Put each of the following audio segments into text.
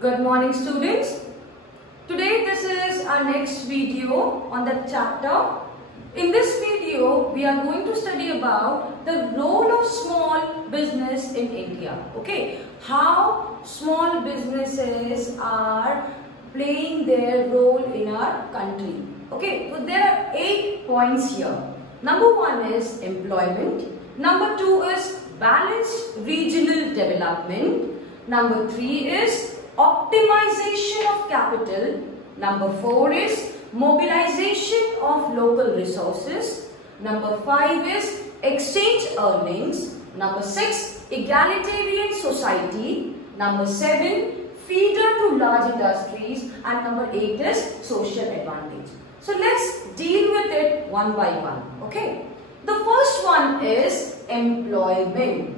Good morning, students. Today this is our next video on the chapter. In this video we are going to study about the role of small business in India. Okay, how small businesses are playing their role in our country. Okay, so there are 8 points here. Number 1 is employment. Number 2 is balanced regional development. Number 3 is optimization of capital. Number 4 is mobilization of local resources. Number 5 is exchange earnings. Number 6, egalitarian society. Number 7, feeder to large industries. And number 8 is social advantage. So let's deal with it one by one. Okay. The first one is employment.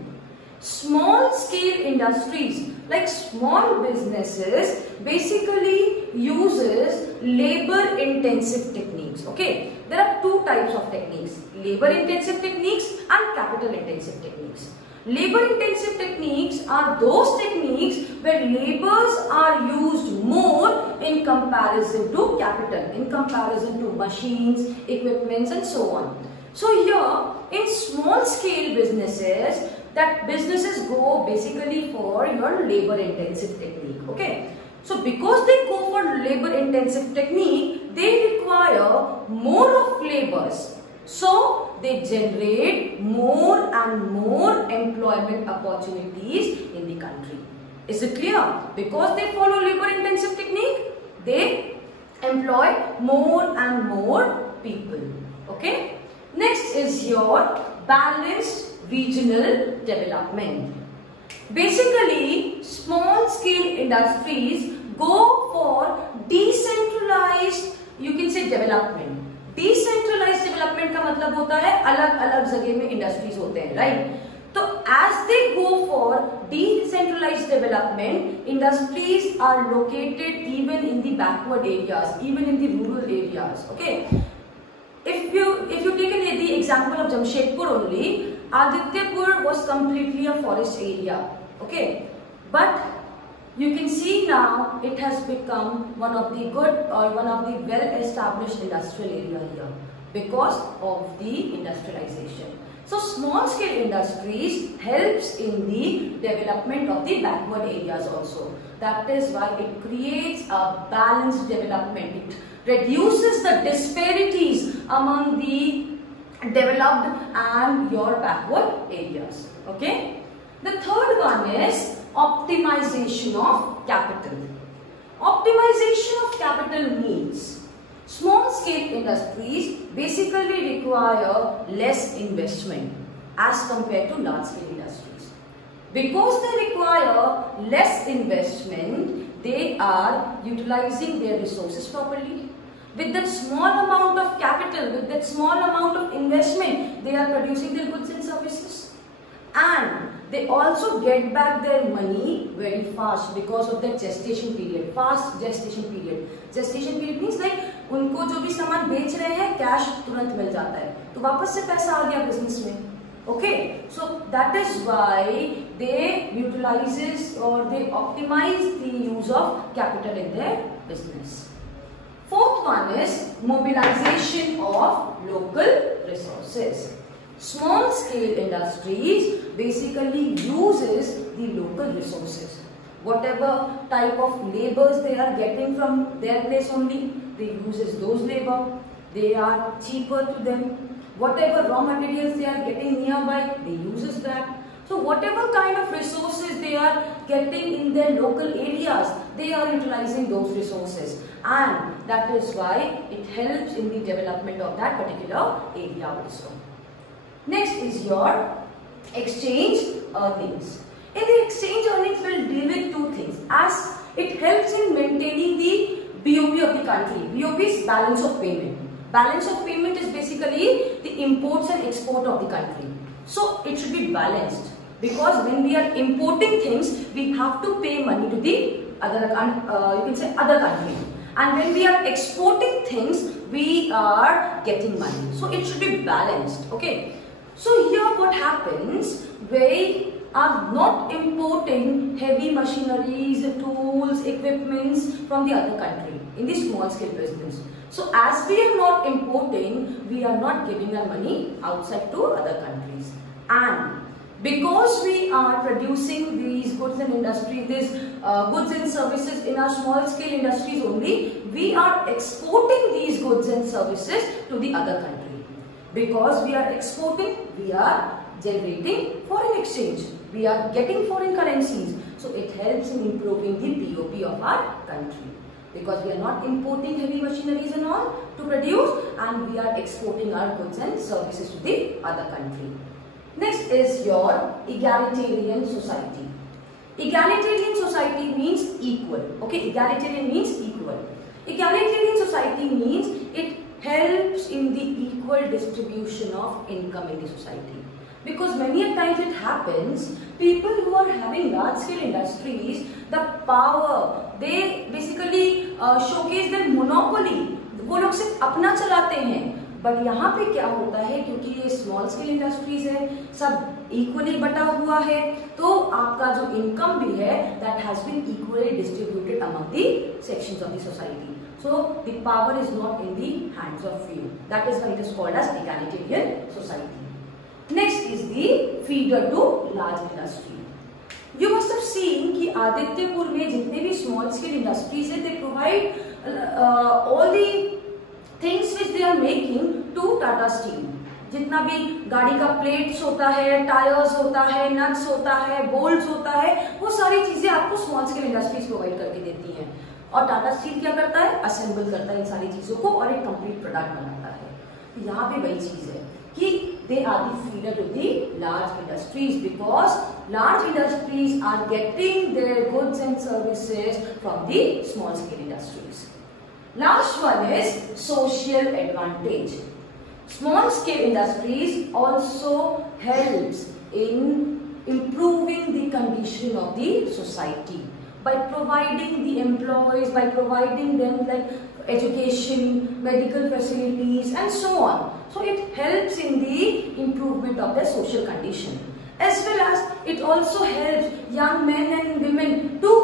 Small scale industries like small businesses basically uses labor intensive techniques. Okay, there are 2 types of techniques, labor intensive techniques and capital intensive techniques. Labor intensive techniques are those techniques where labors are used more in comparison to capital, in comparison to machines, equipments and so on. So here in small scale businesses, that businesses go basically for your labor intensive technique. Okay, so because they go for labor intensive technique, they require more of labors, so they generate more and more employment opportunities in the country. Is it clear? Because they follow labor intensive technique, they employ more and more people. Okay, next is your balanced regional development. Basically, small scale industries go for decentralized, you can say, development. Decentralized development का मतलब होता है अलग अलग जगह में industries होते हैं, right? So as they go for decentralized development, industries are located even in the backward areas, even in the rural areas. Okay. If you take the example of Jamshedpur only, Adityapur was completely a forest area. Okay, but you can see now it has become one of the good or one of the well-established industrial area here because of the industrialization. So small scale industries helps in the development of the backward areas also. That is why it creates a balanced development. It reduces the disparities among the developed and your backward areas. Okay. The third one is optimization of capital. Optimization of capital means small scale industries basically require less investment as compared to large scale industries. Because they require less investment, they are utilizing their resources properly. With that small amount of capital, with that small amount of investment, they are producing their goods and services. And they also get back their money very fast because of the gestation period, fast gestation period. Gestation period means like उनको जो भी सामान बेच रहे हैं cash तुरंत मिल जाता है, तो वापस से पैसा आ गया बिजनेस में. Okay, so that is why they utilizes or they optimize the use of capital in their business. Fourth one is mobilization of local resources. Small scale industries basically uses the local resources. Whatever type of labors they are getting from their place only, they uses those labor. They are cheaper to them. Whatever raw materials they are getting nearby, they uses that. So whatever kind of resources they are getting in their local areas, they are utilizing those resources. And that is why it helps in the development of that particular area also. Next is your exchange earnings. In the exchange earnings, we will deal with 2 things, as it helps in maintaining the BOP of the country. BOP is balance of payment. Balance of payment is basically the imports and export of the country. So it should be balanced, because when we are importing things, we have to pay money to the other, you can say, other country. And when we are exporting things, we are getting money. So it should be balanced. Okay. So here what happens, we are not importing heavy machineries, tools, equipments from the other country in the small scale business. So as we are not importing, we are not giving our money outside to other countries. And because we are producing these goods and industries, these goods and services in our small scale industries only, we are exporting these goods and services to the other country. Because we are exporting, we are generating foreign exchange. We are getting foreign currencies. So it helps in improving the POP of our country. Because we are not importing heavy machineries and all to produce, and we are exporting our goods and services to the other country. Next is your egalitarian society. Egalitarian society means equal. Okay, egalitarian means equal. Egalitarian society means it helps in the equal distribution of income in the society. Because many a times it happens, people who are having large scale industries, the power, they basically showcase their monopoly. वो लोग सिर्फ अपना चलाते हैं. But यहाँ पे क्या होता है, क्योंकि ये स्मॉल स्केल इंडस्ट्रीज है, सब इक्वली बटा हुआ है, तो आपका जो इनकम भी है that has been equally distributed among the sections of the society. So the power is not in the hands of few. That is why it is called as egalitarian society. Next is the feeder to large industry. You must have seen कि आदित्यपुर में जितने भी small scale industries है, they provide all the things which they are making to Tata Steel. जितना भी गाड़ी का plates होता है, टायर्स होता है, नट्स होता है, बोल्ट्स होता है, वो सारी चीजें आपको स्मॉल स्केल इंडस्ट्रीज प्रोवाइड करके देती हैं. और टाटा स्टील क्या करता है, असेंबल करता है इन सारी चीजों को और एक कंप्लीट प्रोडक्ट बनाता है. यहाँ पे वही चीज है कि they are the feeder to the large industries, because large industries are getting their goods and services from the small scale industries. Last one is social advantage. Small scale industries also helps in improving the condition of the society by providing the employees, by providing them like education, medical facilities and so on. So it helps in the improvement of their social condition, as well as it also helps young men and women to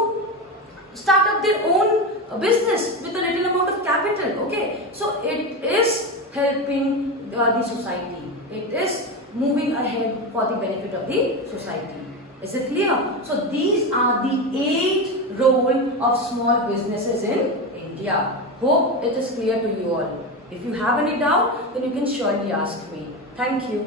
start up their own business with a little amount of capital. Okay, so it is helping the society. It is moving ahead for the benefit of the society. Is it clear? So these are the 8 roles of small businesses in India. Hope it is clear to you all. If you have any doubt, then you can surely ask me. Thank you.